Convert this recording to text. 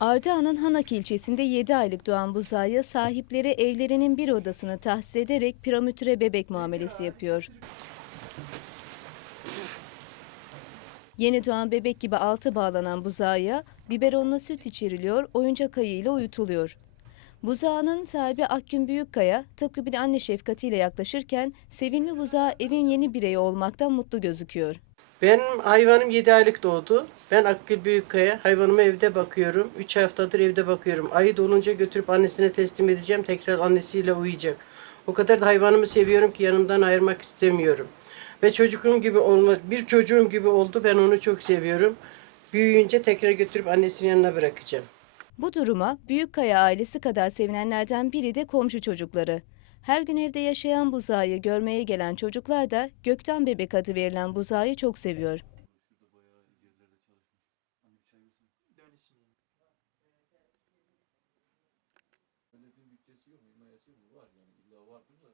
Ardahan'ın Hanak ilçesinde 7 aylık doğan buzağı sahipleri evlerinin bir odasını tahsis ederek piramütüre bebek muamelesi yapıyor. Yeni doğan bebek gibi altı bağlanan buzağıya biberonla süt içiriliyor, oyuncak ayıyla uyutuluyor. Buzağının sahibi Akgün Büyükkaya tıpkı bir anne şefkatiyle yaklaşırken sevimli buzağı evin yeni bireyi olmaktan mutlu gözüküyor. Benim hayvanım 7 aylık doğdu. Ben Akgül Büyükkaya. Hayvanıma evde bakıyorum. 3 haftadır evde bakıyorum. Ayı dolunca götürüp annesine teslim edeceğim. Tekrar annesiyle uyuyacak. O kadar da hayvanımı seviyorum ki yanımdan ayırmak istemiyorum. Ve çocuğum gibi olma, bir çocuğum gibi oldu. Ben onu çok seviyorum. Büyüyünce tekrar götürüp annesinin yanına bırakacağım. Bu duruma Büyükkaya ailesi kadar sevinenlerden biri de komşu çocukları. Her gün evde yaşayan buzağı görmeye gelen çocuklar da gökten bebek adı verilen buzağı çok seviyor.